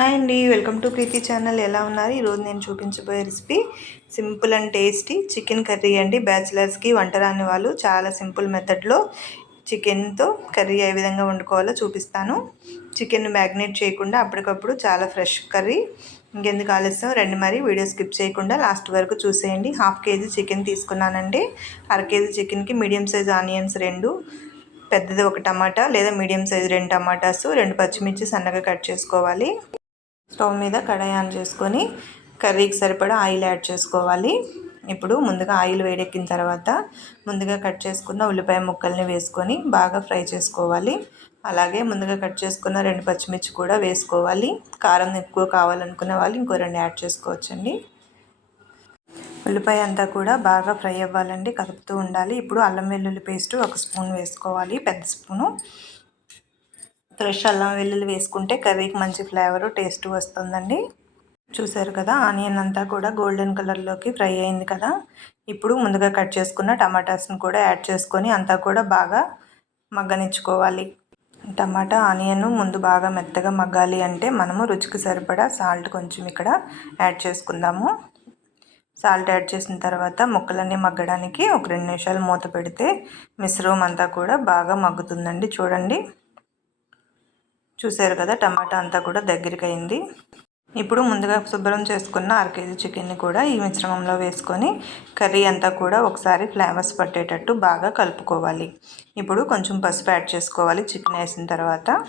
Hi అండి, welcome to Preethi channel. ఎలా ఉన్నారు? ఈరోజు నేను చూపించబోయే recipe simple and tasty chicken curry అండి. బ్యాచిలర్స్కి, వంట రాని వాళ్ళు చాలా సింపుల్ మెథడ్లో చికెన్తో కర్రీ ఏ విధంగా వండుకోవాలో చూపిస్తాను. చికెన్ మ్యాగ్నేట్ చేయకుండా అప్పటికప్పుడు చాలా ఫ్రెష్ కర్రీ. ఇంకెందుకు ఆలస్యం, రండి మరి వీడియో స్కిప్ చేయకుండా లాస్ట్ వరకు చూసేయండి. 1/2 కేజీ చికెన్ తీసుకున్నానండి. 1/2 కేజీ చికెన్కి మీడియం సైజ్ ఆనియన్స్ 2, పెద్దది 1 టమాటా లేదా మీడియం సైజ్ 2 టమాటాస్, 2 పచ్చిమిర్చి సన్నగా కట్ చేసుకోవాలి. స్టవ్ మీద కడాయి ఆన్ చేసుకొని కర్రీకి సరిపడా ఆయిల్ యాడ్ చేసుకోవాలి. ఇప్పుడు ముందుగా ఆయిల్ వేడెక్కిన తర్వాత ముందుగా కట్ చేసుకున్న ఉల్లిపాయ ముక్కల్ని వేసుకొని బాగా ఫ్రై చేసుకోవాలి. అలాగే ముందుగా కట్ చేసుకున్న 2 పచ్చిమిర్చి కూడా వేసుకోవాలి. కారం ఎక్కువ కావాలనుకునే వాళ్ళు ఇంకో 2 యాడ్ చేసుకోవచ్చండి. ఉల్లిపాయ అంతా కూడా బాగా ఫ్రై అవ్వాలండి, కలుపుతూ ఉండాలి. ఇప్పుడు అల్లం వెల్లుల్లి పేస్ట్ 1 స్పూన్ వేసుకోవాలి, పెద్ద స్పూను. ఫ్రెష్ అల్లం వెల్లుల్లి వేసుకుంటే కర్రీకి మంచి ఫ్లేవర్ టేస్ట్ వస్తుందండి. చూసారు కదా, ఆనియన్ అంతా కూడా గోల్డెన్ కలర్లోకి ఫ్రై అయింది కదా. ఇప్పుడు ముందుగా కట్ చేసుకున్న టమాటాస్ని కూడా యాడ్ చేసుకొని అంతా కూడా బాగా మగ్గనిచ్చుకోవాలి. టమాటా ఆనియన్ ముందు బాగా మెత్తగా మగ్గాలి అంటే మనము రుచికి సరిపడా సాల్ట్ కొంచెం ఇక్కడ యాడ్ చేసుకుందాము. సాల్ట్ యాడ్ చేసిన తర్వాత ముక్కలన్నీ మగ్గడానికి ఒక 2 నిమిషాలు మూత పెడితే మిశ్రమం అంతా కూడా బాగా మగ్గుతుందండి. చూడండి, చూసారు కదా, టమాటా అంతా కూడా దగ్గరికి అయింది. ఇప్పుడు ముందుగా శుభ్రం చేసుకున్న 1/2 కేజీ చికెన్ని కూడా ఈ మిశ్రమంలో వేసుకొని కర్రీ అంతా కూడా ఒకసారి ఫ్లేవర్స్ పట్టేటట్టు బాగా కలుపుకోవాలి. ఇప్పుడు కొంచెం పసుపు యాడ్ చేసుకోవాలి చికెన్ వేసిన తర్వాత.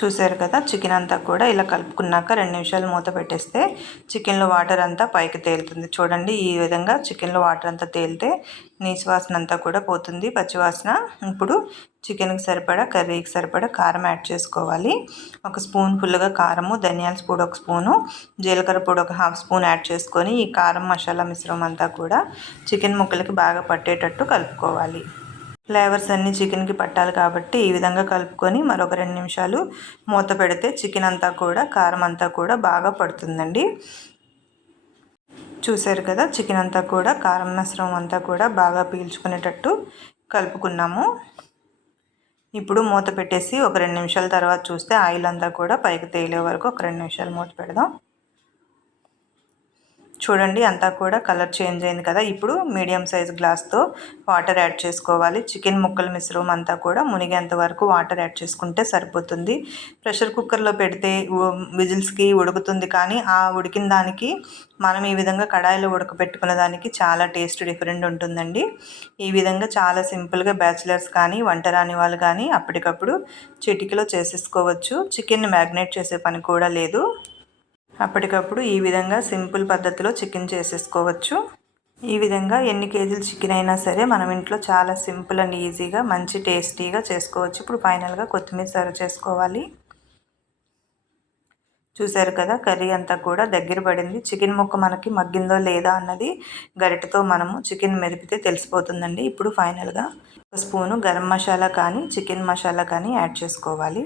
చూసారు కదా, చికెన్ అంతా కూడా ఇలా కలుపుకున్నాక 2 నిమిషాలు మూత పెట్టేస్తే చికెన్లో వాటర్ అంతా పైకి తేలుతుంది. చూడండి, ఈ విధంగా చికెన్లో వాటర్ అంతా తేలితే నీచు వాసన అంతా కూడా పోతుంది, పచ్చివాసన. ఇప్పుడు చికెన్కి సరిపడా, కర్రీకి సరిపడా కారం యాడ్ చేసుకోవాలి. 1 స్పూన్ ఫుల్గా కారము, ధనియాల పొడి 1 స్పూను, జీలకర్ర పొడి 1/2 స్పూన్ యాడ్ చేసుకొని ఈ కారం మసాలా మిశ్రమం అంతా కూడా చికెన్ ముక్కలకి బాగా పట్టేటట్టు కలుపుకోవాలి. ఫ్లేవర్స్ అన్నీ చికెన్కి పట్టాలి కాబట్టి ఈ విధంగా కలుపుకొని మరొక 2 నిమిషాలు మూత పెడితే చికెన్ అంతా కూడా కారం అంతా కూడా బాగా పడుతుందండి. చూసారు కదా, చికెన్ అంతా కూడా కారం మిశ్రమం అంతా కూడా బాగా పీల్చుకునేటట్టు కలుపుకున్నాము. ఇప్పుడు మూత పెట్టేసి ఒక 2 నిమిషాల తర్వాత చూస్తే ఆయిల్ అంతా కూడా పైకి తేలే వరకు ఒక 2 నిమిషాలు మూత పెడదాం. చూడండి, అంతా కూడా కలర్ చేంజ్ అయింది కదా. ఇప్పుడు మీడియం సైజ్ గ్లాస్తో వాటర్ యాడ్ చేసుకోవాలి. చికెన్ ముక్కల మిశ్రమం అంతా కూడా మునిగేంత వరకు వాటర్ యాడ్ చేసుకుంటే సరిపోతుంది. ప్రెషర్ కుక్కర్లో పెడితే విజిల్స్కి ఉడుకుతుంది, కానీ ఆ ఉడికిన దానికి మనం ఈ విధంగా కడాయిలో ఉడకబెట్టుకున్న దానికి చాలా టేస్ట్ డిఫరెంట్ ఉంటుందండి. ఈ విధంగా చాలా సింపుల్గా బ్యాచిలర్స్ కానీ, వంట రాని వాళ్ళు కానీ అప్పటికప్పుడు చిటికలో చేసేసుకోవచ్చు. చికెన్ని మ్యాగ్నేట్ చేసే పని కూడా లేదు. అప్పటికప్పుడు ఈ విధంగా సింపుల్ పద్ధతిలో చికెన్ చేసేసుకోవచ్చు. ఈ విధంగా ఎన్ని కేజీల చికెన్ అయినా సరే మనం ఇంట్లో చాలా సింపుల్ అండ్ ఈజీగా మంచి టేస్టీగా చేసుకోవచ్చు. ఇప్పుడు ఫైనల్గా కొత్తిమీర సర్వ్ చేసుకోవాలి. చూసారు కదా, కర్రీ అంతా కూడా దగ్గర పడింది. చికెన్ ముక్క మనకి మగ్గిందో లేదా అన్నది గరిటెతో మనము చికెన్ మెదిపితే తెలిసిపోతుందండి. ఇప్పుడు ఫైనల్గా 1 స్పూను గరం మసాలా కానీ, చికెన్ మసాలా కానీ యాడ్ చేసుకోవాలి.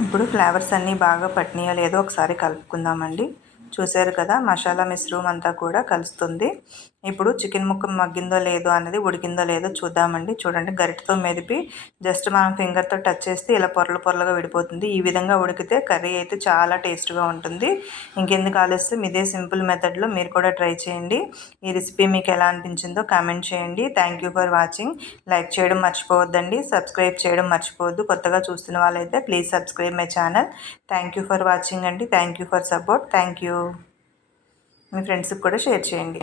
ఇప్పుడు ఫ్లేవర్స్ అన్నీ బాగా పట్టినాయో లేదో ఒకసారి కలుపుకుందామండి. చూసారు కదా, మసాలా మిశ్రమం అంతా కూడా కలుస్తుంది. ఇప్పుడు చికెన్ ముక్క మగ్గిందో లేదో అన్నది, ఉడికిందో లేదో చూద్దామండి. చూడండి, గరిటెతో మెదిపి జస్ట్ మనం ఫింగర్తో టచ్ చేస్తే ఇలా పొరలు పొరలుగా విడిపోతుంది. ఈ విధంగా ఉడికితే కర్రీ అయితే చాలా టేస్ట్గా ఉంటుంది. ఇంకెందుకు ఆలస్యం, ఇదే సింపుల్ మెథడ్లో మీరు కూడా ట్రై చేయండి. ఈ రెసిపీ మీకు ఎలా అనిపించిందో కామెంట్ చేయండి. Thank you for watching. Like చేయడం మర్చిపోవద్దండి, సబ్స్క్రైబ్ చేయడం మర్చిపోవద్దు. కొత్తగా చూస్తున్న వాళ్ళైతే please subscribe my channel. Thank you for watching అండి. Thank you for support. Thank you. మీ ఫ్రెండ్స్కి కూడా షేర్ చేయండి.